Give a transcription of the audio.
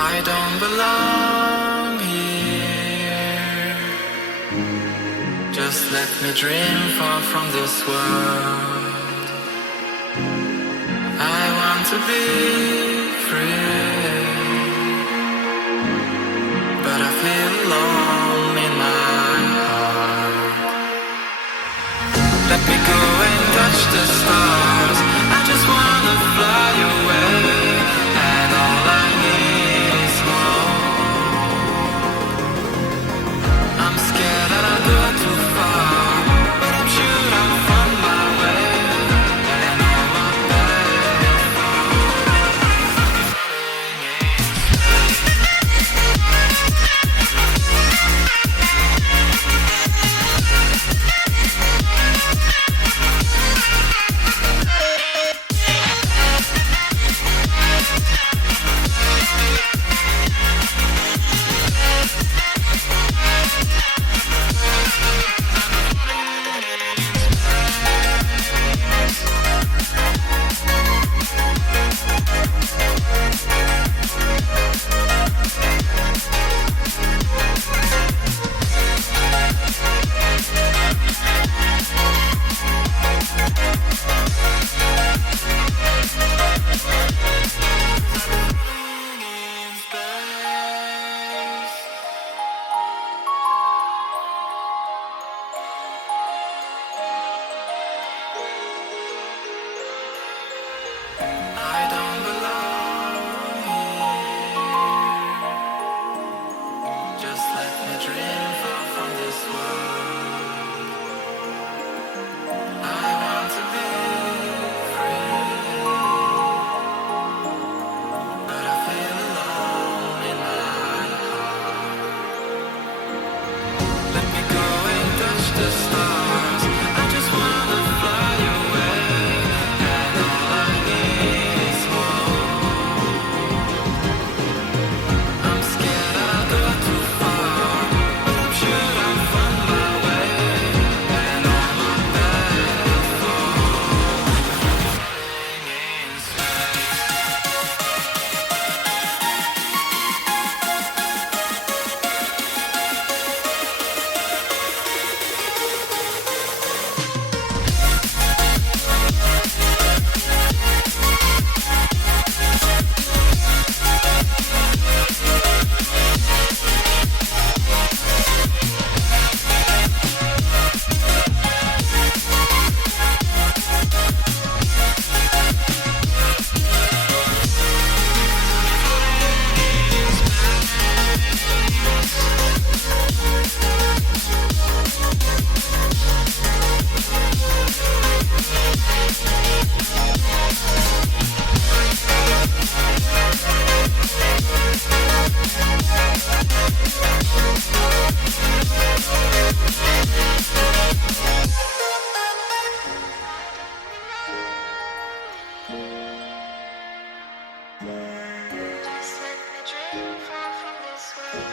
I don't belong here. Just let me dream far from this world. I want to be free, but I feel alone in my heart. Let me go and touch the stars. I just wanna fly away, and all I need is hope. I'm scared that I'll go too far, but I'm sure I'll find my way, and all my bad falling I don't belong here. Just let me dream far from this world. I want to be free, but I feel alone in my heart. Let me go and touch the stars. I just wanna fly away, and all I need is hope. I'm scared I'll go too far, but I'm sure I'll find my way, and all my bad falling in space. Just let me dream far from this world.